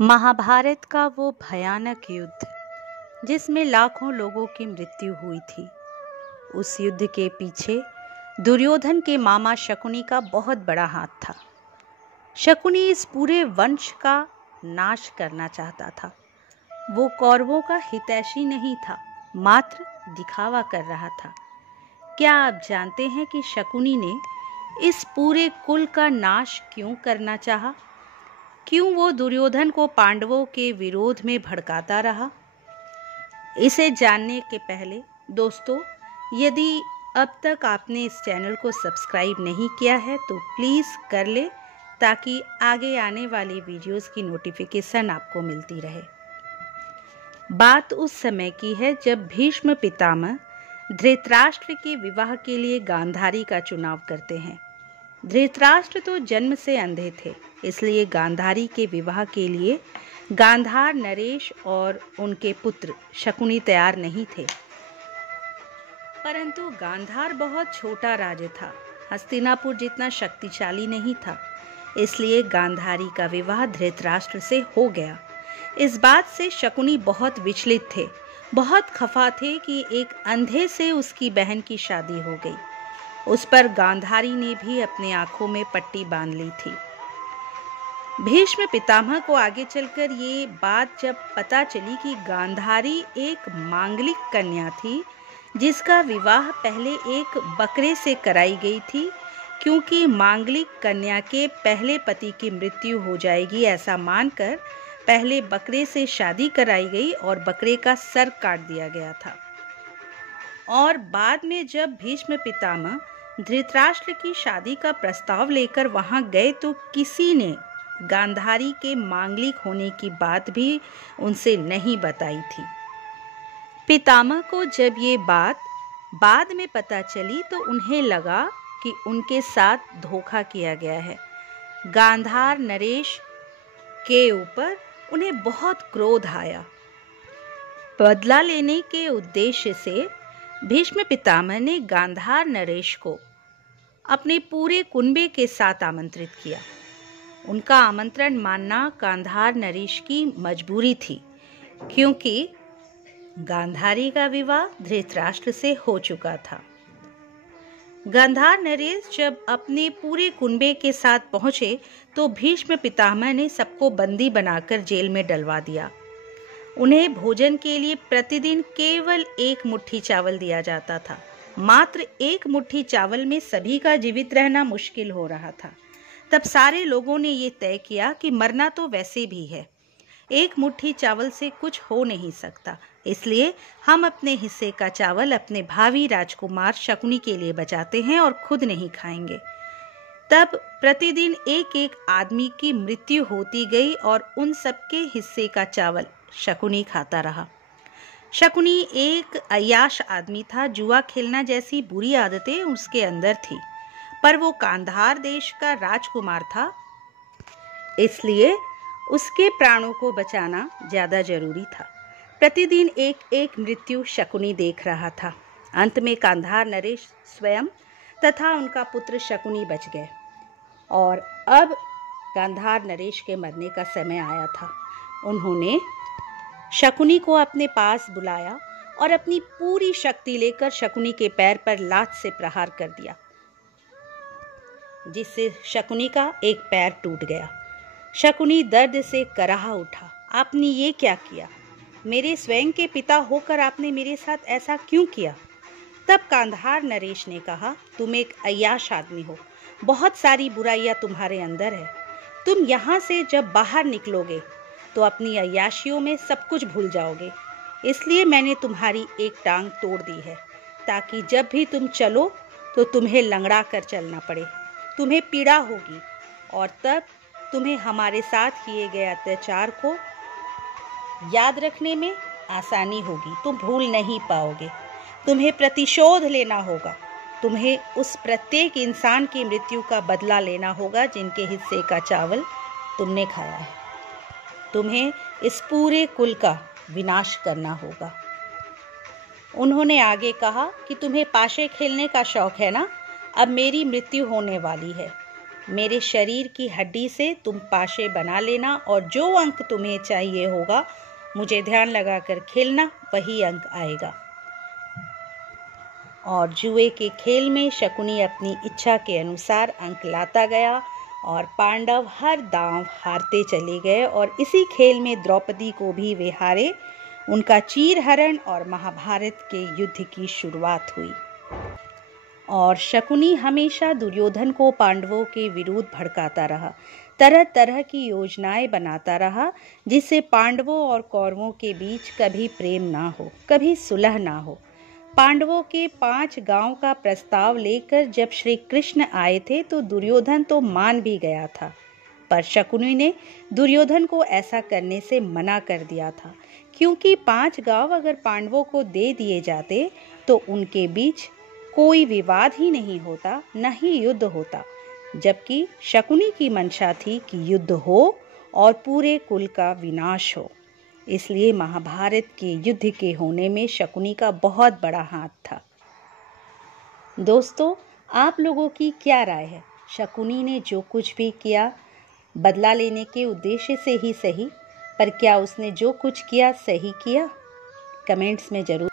महाभारत का वो भयानक युद्ध जिसमें लाखों लोगों की मृत्यु हुई थी, उस युद्ध के पीछे दुर्योधन के मामा शकुनी का बहुत बड़ा हाथ था। शकुनी इस पूरे वंश का नाश करना चाहता था। वो कौरवों का हितैषी नहीं था, मात्र दिखावा कर रहा था। क्या आप जानते हैं कि शकुनी ने इस पूरे कुल का नाश क्यों करना चाहा? क्यों वो दुर्योधन को पांडवों के विरोध में भड़काता रहा? इसे जानने के पहले दोस्तों, यदि अब तक आपने इस चैनल को सब्सक्राइब नहीं किया है तो प्लीज़ कर ले, ताकि आगे आने वाली वीडियोस की नोटिफिकेशन आपको मिलती रहे। बात उस समय की है जब भीष्म पितामह धृतराष्ट्र के विवाह के लिए गांधारी का चुनाव करते हैं। धृतराष्ट्र तो जन्म से अंधे थे, इसलिए गांधारी के विवाह के लिए गांधार नरेश और उनके पुत्र शकुनी तैयार नहीं थे। परंतु गांधार बहुत छोटा राज्य था, हस्तिनापुर जितना शक्तिशाली नहीं था, इसलिए गांधारी का विवाह धृतराष्ट्र से हो गया। इस बात से शकुनी बहुत विचलित थे, बहुत खफा थे कि एक अंधे से उसकी बहन की शादी हो गई। उस पर गांधारी ने भी अपने आंखों में पट्टी बांध ली थी। भीष्म पितामह को आगे चलकर ये बात जब पता चली कि गांधारी एक मांगलिक कन्या थी, जिसका विवाह पहले एक बकरे से कराई गई थी, क्योंकि मांगलिक कन्या के पहले पति की मृत्यु हो जाएगी ऐसा मानकर पहले बकरे से शादी कराई गई और बकरे का सर काट दिया गया था। और बाद में जब भीष्म पितामह धृतराष्ट्र की शादी का प्रस्ताव लेकर वहां गए तो किसी ने गांधारी के मांगलिक होने की बात भी उनसे नहीं बताई थी। पितामह को जब ये बात बाद में पता चली तो उन्हें लगा कि उनके साथ धोखा किया गया है। गांधार नरेश के ऊपर उन्हें बहुत क्रोध आया। बदला लेने के उद्देश्य से भीष्म पितामह ने गांधार नरेश को अपने पूरे कुनबे के साथ आमंत्रित किया। उनका आमंत्रण मानना गांधार नरेश की मजबूरी थी, क्योंकि गांधारी का विवाह धृतराष्ट्र से हो चुका था। गांधार नरेश जब अपने पूरे कुनबे के साथ पहुंचे तो भीष्म पितामह ने सबको बंदी बनाकर जेल में डलवा दिया। उन्हें भोजन के लिए प्रतिदिन केवल एक मुट्ठी चावल दिया जाता था। मात्र एक मुट्ठी चावल में सभी का जीवित रहना मुश्किल हो रहा था। तब सारे लोगों ने ये तय किया कि मरना तो वैसे भी है, एक मुट्ठी चावल से कुछ हो नहीं सकता, इसलिए हम अपने हिस्से का चावल अपने भावी राजकुमार शकुनी के लिए बचाते हैं और खुद नहीं खाएंगे। तब प्रतिदिन एक एक आदमी की मृत्यु होती गई और उन सबके हिस्से का चावल शकुनी खाता रहा। शकुनी एक अय्याश आदमी था। जुआ खेलना जैसी बुरी आदतें उसके अंदर थी, पर वो गांधार देश का राजकुमार था, इसलिए उसके प्राणों को बचाना ज्यादा जरूरी था। प्रतिदिन एक एक मृत्यु शकुनी देख रहा था। अंत में गांधार नरेश स्वयं तथा उनका पुत्र शकुनी बच गए और अब गांधार नरेश के मरने का समय आया था। उन्होंने शकुनी को अपने पास बुलाया और अपनी पूरी शक्ति लेकर शकुनी के पैर पर लात से प्रहार कर दिया, जिससे शकुनी का एक पैर टूट गया। शकुनी दर्द से कराह उठा। आपने ये क्या किया? मेरे स्वयं के पिता होकर आपने मेरे साथ ऐसा क्यों किया? तब गांधार नरेश ने कहा, तुम एक अय्याश आदमी हो, बहुत सारी बुराइयां तुम्हारे अंदर है। तुम यहाँ से जब बाहर निकलोगे तो अपनी अय्याशियों में सब कुछ भूल जाओगे, इसलिए मैंने तुम्हारी एक टांग तोड़ दी है, ताकि जब भी तुम चलो तो तुम्हें लंगड़ा कर चलना पड़े। तुम्हें पीड़ा होगी और तब तुम्हें हमारे साथ किए गए अत्याचार को याद रखने में आसानी होगी, तुम भूल नहीं पाओगे। तुम्हें प्रतिशोध लेना होगा, तुम्हें उस प्रत्येक इंसान की मृत्यु का बदला लेना होगा जिनके हिस्से का चावल तुमने खाया है। तुम्हें इस पूरे कुल का विनाश करना होगा। उन्होंने आगे कहा कि तुम्हें पाशे खेलने का शौक है ना? अब मेरी मृत्यु होने वाली है। मेरे शरीर की हड्डी से तुम पाशे बना लेना और जो अंक तुम्हें चाहिए होगा मुझे ध्यान लगाकर खेलना, वही अंक आएगा। और जुए के खेल में शकुनी अपनी इच्छा के अनुसार अंक लाता गया और पांडव हर दांव हारते चले गए और इसी खेल में द्रौपदी को भी वे हारे। उनका चीरहरण और महाभारत के युद्ध की शुरुआत हुई। और शकुनी हमेशा दुर्योधन को पांडवों के विरुद्ध भड़काता रहा, तरह तरह की योजनाएं बनाता रहा, जिससे पांडवों और कौरवों के बीच कभी प्रेम ना हो, कभी सुलह ना हो। पांडवों के 5 गांव का प्रस्ताव लेकर जब श्री कृष्ण आए थे तो दुर्योधन तो मान भी गया था, पर शकुनी ने दुर्योधन को ऐसा करने से मना कर दिया था, क्योंकि 5 गांव अगर पांडवों को दे दिए जाते तो उनके बीच कोई विवाद ही नहीं होता, न ही युद्ध होता, जबकि शकुनी की मंशा थी कि युद्ध हो और पूरे कुल का विनाश हो। इसलिए महाभारत के युद्ध के होने में शकुनी का बहुत बड़ा हाथ था। दोस्तों, आप लोगों की क्या राय है? शकुनी ने जो कुछ भी किया बदला लेने के उद्देश्य से ही सही, पर क्या उसने जो कुछ किया सही किया? कमेंट्स में जरूर